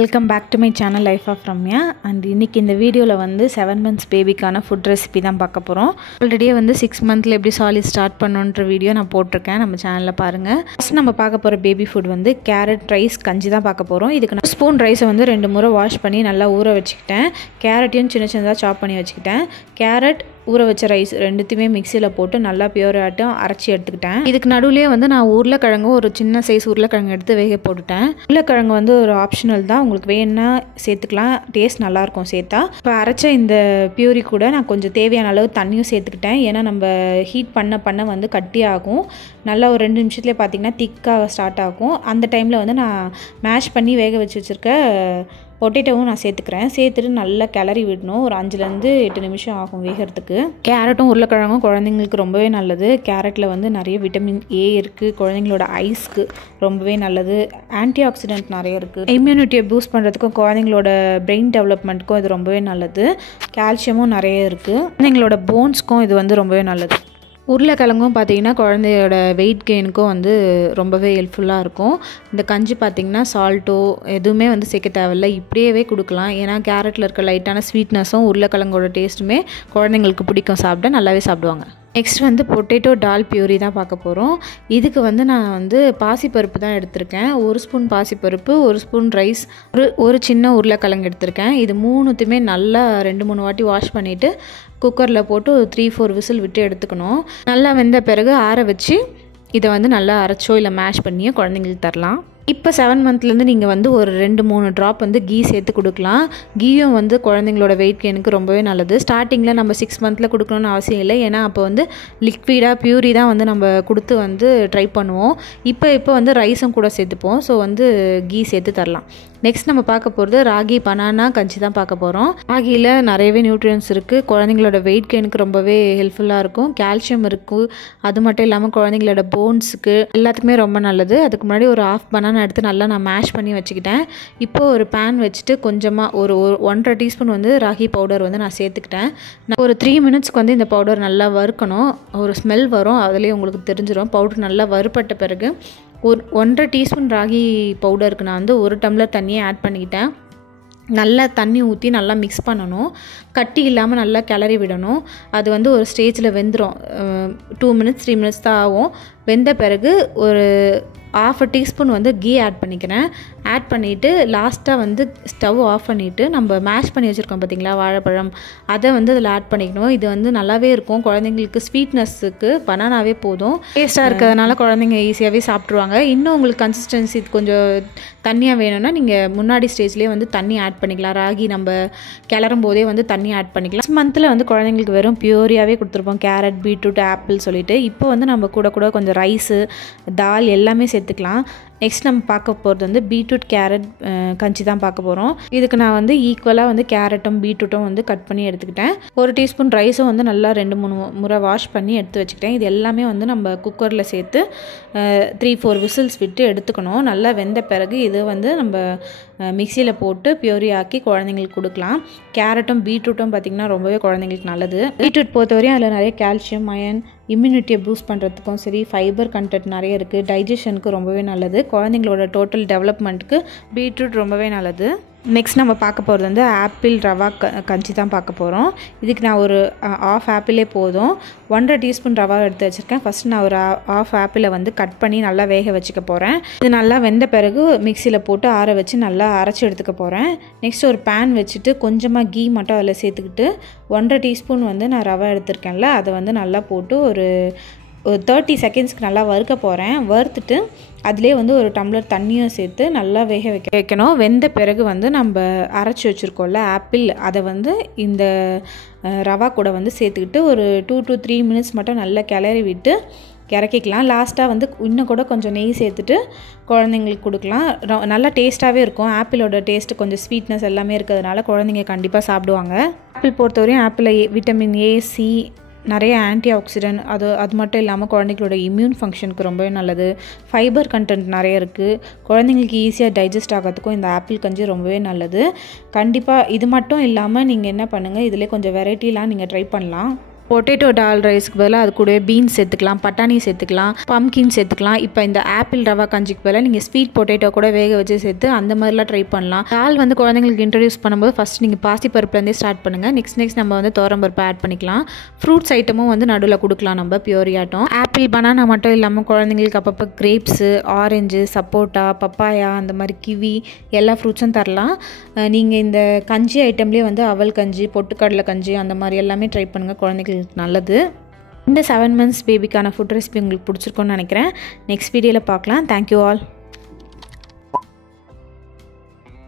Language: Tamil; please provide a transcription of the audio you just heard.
Welcome back to my channel Life of Ramya and இன்னைக்கு இந்த வீடியோல வந்து 7 months பேபிக்கான ஃபுட் ரெசிபி தான் பார்க்க போறோம். ஆல்ரெடி வந்து 6 monthல எப்படி சாலிட் ஸ்டார்ட் பண்ணனும்ன்ற வீடியோ நான் போட்டுருக்கேன் நம்ம சேனல்ல பாருங்க. ஃபர்ஸ்ட் நம்ம பார்க்க போற பேபி ஃபுட் வந்து கேரட் ரைஸ் கஞ்சி தான் பார்க்க போறோம். இதுக்கு நான் ஸ்பூன் ரைஸை வந்து 2 முறை வாஷ் பண்ணி நல்லா ஊற வச்சிட்டேன். கேரட்டையும் சின்ன சின்னதா சாப் பண்ணி வச்சிட்டேன். கேரட் ஊற வச்ச ரைஸ் ரெண்டுத்தையுமே மிக்ஸியில் போட்டு நல்லா பியூர் ஆட்டம் அரைச்சி எடுத்துக்கிட்டேன். இதுக்கு நடுவுலேயே வந்து நான் உருளைக்கிழங்கு ஒரு சின்ன சைஸ் உருளைக்கிழங்கு எடுத்து வேக போட்டுட்டேன். உருளைக்கிழங்கு வந்து ஒரு ஆப்ஷனல் தான், உங்களுக்கு வேணும்னா சேர்த்துக்கலாம், டேஸ்ட் நல்லாயிருக்கும் சேர்த்தா. இப்போ அரைச்ச இந்த பியூரி கூட நான் கொஞ்சம் தேவையான அளவு தண்ணியும் சேர்த்துக்கிட்டேன். ஏன்னா நம்ம ஹீட் பண்ண வந்து கட்டி ஆகும். நல்லா ஒரு 2 நிமிஷத்துலேயே பார்த்திங்கன்னா திக்காக ஸ்டார்ட் ஆகும். அந்த டைமில் வந்து நான் மேஷ் பண்ணி வேக வச்சுருக்க பொட்டேட்டோவும் நான் சேர்த்துட்டு நல்லா கிளறி விடணும். ஒரு 5லேருந்து 8 நிமிஷம் ஆகும் வேகிறதுக்கு. கேரட்டும் உருளைக்கிழங்கும் குழந்தைங்களுக்கு ரொம்பவே நல்லது. கேரட்டில் வந்து நிறைய விட்டமின் ஏ இருக்குது, குழந்தைங்களோட ஐஸ்க்கு ரொம்பவே நல்லது. ஆன்டி ஆக்சிடென்ட் நிறைய இருக்குது. இம்யூனிட்டியை பூஸ்ட் பண்ணுறதுக்கும் குழந்தைங்களோட பிரெயின் டெவலப்மெண்ட்டுக்கும் இது ரொம்பவே நல்லது. கால்சியமும் நிறைய இருக்குது. குழந்தைங்களோட போன்ஸ்க்கும் இது வந்து ரொம்பவே நல்லது. உருளைக்கிழங்கும் பார்த்திங்கன்னா குழந்தையோட வெயிட் கெயினுக்கும் வந்து ரொம்பவே ஹெல்ப்ஃபுல்லாக இருக்கும். இந்த கஞ்சி பார்த்திங்கன்னா சால்ட்டோ எதுவுமே வந்து சேர்க்க தேவையில்லை, இப்படியே கொடுக்கலாம். ஏன்னா கேரட்டில் இருக்க லைட்டான ஸ்வீட்னஸும் உருளைக்கிழங்கோட டேஸ்ட்டுமே குழந்தைங்களுக்கு பிடிக்கும், சாப்பிட நல்லாவே சாப்பிடுவாங்க. நெக்ஸ்ட் வந்து பொட்டேட்டோ டால் பியூரி தான் பார்க்க போகிறோம். இதுக்கு வந்து நான் வந்து பாசிப்பருப்பு தான் எடுத்திருக்கேன். 1 ஸ்பூன் பாசிப்பருப்பு, 1 ஸ்பூன் ரைஸ், ஒரு சின்ன உருளைக்கிழங்கு எடுத்திருக்கேன். இது மூணுத்தையுமே நல்லா 2-3 வாட்டி வாஷ் பண்ணிவிட்டு குக்கரில் போட்டு 3-4 விசில் விட்டு எடுத்துக்கணும். நல்லா வெந்த பிறகு ஆற வச்சு இதை வந்து நல்லா அரைச்சோ இல்லை மேஷ் பண்ணியோ குழந்தைங்களுக்கு தரலாம். இப்போ 7 மந்த்லேருந்து நீங்கள் வந்து ஒரு 2-3 ட்ராப் வந்து கீ சேர்த்து கொடுக்கலாம். கீயும் வந்து குழந்தைங்களோட வெயிட் கெயினுக்கு ரொம்பவே நல்லது. ஸ்டார்டிங்கில் நம்ம 6 மந்த்தில் கொடுக்கணும்னு அவசியம் இல்லை, ஏன்னா அப்போ வந்து லிக்விடாக பியூரி தான் வந்து நம்ம கொடுத்து வந்து ட்ரை பண்ணுவோம். இப்போ வந்து ரைஸும் கூட சேர்த்துப்போம். ஸோ வந்து கீ சேர்த்து தரலாம். நெக்ஸ்ட் நம்ம பார்க்க போகிறது ராகி பனானா கஞ்சி தான் பார்க்க போகிறோம். ராகியில் நிறையவே நியூட்ரியன்ஸ் இருக்குது, குழந்தைங்களோட வெயிட் கெயினுக்கு ரொம்பவே ஹெல்ப்ஃபுல்லாக இருக்கும். கால்சியம் இருக்குது. அது மட்டும் இல்லாமல் குழந்தைங்களோட போன்ஸுக்கு எல்லாத்துக்குமே ரொம்ப நல்லது. அதுக்கு முன்னாடி ஒரு 1/2 பனானா எடுத்து நல்லா நான் மேஷ் பண்ணி வச்சுக்கிட்டேன். இப்போது ஒரு பேன் வச்சுட்டு கொஞ்சமாக ஒரு 1.5 டீஸ்பூன் வந்து ராகி பவுடர் வந்து நான் சேர்த்துக்கிட்டேன். நான் ஒரு 3 மினிட்ஸ்க்கு வந்து இந்த பவுடர் நல்லா வறுக்கணும். ஒரு ஸ்மெல் வரும், அதுலேயே உங்களுக்கு தெரிஞ்சிடும். பவுடர் நல்லா வறுப்பட்ட பிறகு ஒரு 1.5 டீஸ்பூன் ராகி பவுடருக்கு நான் வந்து 1 டம்ளர் தண்ணியை ஆட் பண்ணிக்கிட்டேன். நல்லா தண்ணி ஊற்றி நல்லா மிக்ஸ் பண்ணணும். கட்டி இல்லாமல் நல்லா கிளறி விடணும். அது வந்து ஒரு ஸ்டேஜில் வெந்துடும். 2 மினிட்ஸ் 3 மினிட்ஸ் தான் ஆகும். வெந்த பிறகு ஒரு 1/2 டீஸ்பூன் வந்து கீ ஆட் பண்ணிக்கிறேன். ஆட் பண்ணிவிட்டு லாஸ்ட்டாக வந்து ஸ்டவ் ஆஃப் பண்ணிவிட்டு நம்ம மேஷ் பண்ணி வச்சுருக்கோம் பார்த்திங்களா வாழைப்பழம், அதை வந்து அதில் ஆட் பண்ணிக்கணும். இது வந்து நல்லாவே இருக்கும். குழந்தைங்களுக்கு ஸ்வீட்னஸுக்கு பனானாவே போதும். டேஸ்ட்டாக இருக்கிறதுனால குழந்தைங்க ஈஸியாகவே சாப்பிட்ருவாங்க. இன்னும் உங்களுக்கு கன்சிஸ்டன்சி கொஞ்சம் தண்ணியாக வேணும்னா நீங்கள் முன்னாடி ஸ்டேஜ்லேயே வந்து தண்ணி ஆட் பண்ணிக்கலாம். ராகி நம்ம கிளறும் போதே வந்து தண்ணி ஆட் பண்ணிக்கலாம். 6 மந்த்தில் வந்து குழந்தைங்களுக்கு வெறும் பியூரியாகவே கொடுத்துருப்போம், கேரட், பீட்ரூட், ஆப்பிள் சொல்லிட்டு. இப்போ வந்து நம்ம கூட கொஞ்சம் ரைஸு, தால் எல்லாமே சேர்த்துக்கலாம். நெக்ஸ்ட் நம்ம பார்க்க போகிறது வந்து பீட்ரூட் கேரட் கஞ்சி தான் பார்க்க போகிறோம். இதுக்கு நான் வந்து ஈக்குவலாக வந்து கேரட்டும் பீட்ரூட்டும் வந்து கட் பண்ணி எடுத்துக்கிட்டேன். 1 டீஸ்பூன் ரைஸும் வந்து நல்லா 2-3 முறை வாஷ் பண்ணி எடுத்து வச்சுக்கிட்டேன். இது எல்லாமே வந்து நம்ம குக்கரில் சேர்த்து 3-4 விசில்ஸ் விட்டு எடுத்துக்கணும். நல்லா வெந்த பிறகு இது வந்து நம்ம மிக்சியில் போட்டு பியூரி ஆக்கி குழந்தைங்களுக்கு கொடுக்கலாம். கேரட்டும் பீட்ரூட்டும் பார்த்திங்கன்னா ரொம்பவே குழந்தைங்களுக்கு நல்லது. பீட்ரூட் பொறுத்தவரையும் அதில் நிறைய கால்சியம், அயன், இம்யூனிட்டியை பூஸ்ட் பண்ணுறதுக்கும் சரி, ஃபைபர் கண்டென்ட் நிறைய இருக்குது. டைஜஷனுக்கு ரொம்பவே நல்லது. குழந்தைங்களோட டோட்டல் டெவலப்மெண்ட்டுக்கு பீட்ரூட் ரொம்பவே நல்லது. நெக்ஸ்ட் நம்ம பார்க்க போகிறது வந்து ஆப்பிள் ரவா கஞ்சி தான் பார்க்க போகிறோம். இதுக்கு நான் ஒரு 1/2 ஆப்பிளே போதும். 1.5 டீஸ்பூன் ரவா எடுத்து வச்சுருக்கேன். ஃபஸ்ட்டு நான் ஒரு 1/2 ஆப்பிளை வந்து கட் பண்ணி நல்லா வேக வச்சுக்க போகிறேன். இது நல்லா வெந்த பிறகு மிக்சியில் போட்டு ஆற வச்சு நல்லா அரைச்சி எடுத்துக்க போகிறேன். நெக்ஸ்ட் ஒரு பேன் வச்சுட்டு கொஞ்சமாக கீ மட்டும் அதில் சேர்த்துக்கிட்டு 1.5 டீஸ்பூன் வந்து நான் ரவா எடுத்திருக்கேன்ல, அதை வந்து நல்லா போட்டு ஒரு 30 செகண்ட்ஸ்க்கு நல்லா வறுக்க போகிறேன். வறுத்துட்டு அதிலே வந்து ஒரு டம்ளர் தண்ணியும் சேர்த்து நல்லா வேக வைக்கணும். வெந்த பிறகு வந்து நம்ம அரைச்சி வச்சுருக்கோம்ல ஆப்பிள், அதை வந்து இந்த ரவா கூட வந்து சேர்த்துக்கிட்டு ஒரு 2 to 3 மினிட்ஸ் மட்டும் நல்லா கிளறி விட்டு இறக்கிக்கலாம். லாஸ்ட்டாக வந்து இன்னும் கூட கொஞ்சம் நெய் சேர்த்துட்டு குழந்தைங்களுக்கு கொடுக்கலாம். நல்லா டேஸ்ட்டாகவே இருக்கும். ஆப்பிளோட டேஸ்ட்டு கொஞ்சம் ஸ்வீட்னஸ் எல்லாமே இருக்கிறதுனால குழந்தைங்க கண்டிப்பாக சாப்பிடுவாங்க. ஆப்பிள் பொறுத்தவரையும் ஆப்பிளில் விட்டமின் ஏ, சி, நிறைய ஆன்டி ஆக்சிடென்ட், அது மட்டும் இல்லாமல் குழந்தைங்களோட இம்யூன் ஃபங்க்ஷனுக்கு ரொம்பவே நல்லது. ஃபைபர் கண்டென்ட் நிறைய இருக்குது. குழந்தைங்களுக்கு ஈஸியாக டைஜஸ்ட் ஆகிறதுக்கும் இந்த ஆப்பிள் கஞ்சி ரொம்பவே நல்லது. கண்டிப்பாக இது மட்டும் இல்லாமல் நீங்கள் என்ன பண்ணுங்கள், இதிலே கொஞ்சம் வெரைட்டிலாம் நீங்கள் ட்ரை பண்ணலாம். பொட்டேட்டோ டால் ரைஸ்க்கு பதிலாக அது கூடவே பீன்ஸ் சேர்த்துக்கலாம், பட்டாணி சேர்த்துக்கலாம், பம்கின் சேர்த்துக்கலாம். இப்போ இந்த ஆப்பிள் ரவா கஞ்சிக்கு பதிலாக நீங்கள் ஸ்வீட் பொட்டேட்டோ கூட வேக வச்சு சேர்த்து அந்த மாதிரிலாம் ட்ரை பண்ணலாம். டால் வந்து குழந்தைங்களுக்கு இன்ட்ரடியூஸ் பண்ணும்போது ஃபஸ்ட் நீங்கள் பாசிப்பருப்புலேருந்தே ஸ்டார்ட் பண்ணுங்கள். நெக்ஸ்ட் நம்ம வந்து துவரம்பருப்பு ஆட் பண்ணிக்கலாம். ஃப்ரூட்ஸ் ஐட்டமும் வந்து நடுவில் கொடுக்கலாம் நம்ம பியூரியாட்டம். ஆப்பிள் பனானா மட்டும் இல்லாமல் குழந்தைங்களுக்கு அப்பப்போ கிரேப்ஸு, ஆரஞ்சு, சப்போட்டா, பப்பாயா, அந்த மாதிரி கிவி எல்லா ஃப்ரூட்ஸும் தரலாம். நீங்கள் இந்த கஞ்சி ஐட்டம்லேயே வந்து அவல் கஞ்சி, பொட்டுக்கடலை கஞ்சி அந்த மாதிரி எல்லாமே ட்ரை பண்ணுங்கள், குழந்தைங்களுக்கு நல்லது. இந்த 7 months பேபிக்கான ஃபுட் ரெசிபி உங்களுக்கு பிடிச்சிருக்கும்னு நினைக்கிறேன். நெக்ஸ்ட் வீடியோவில் பார்க்கலாம். Thank you all.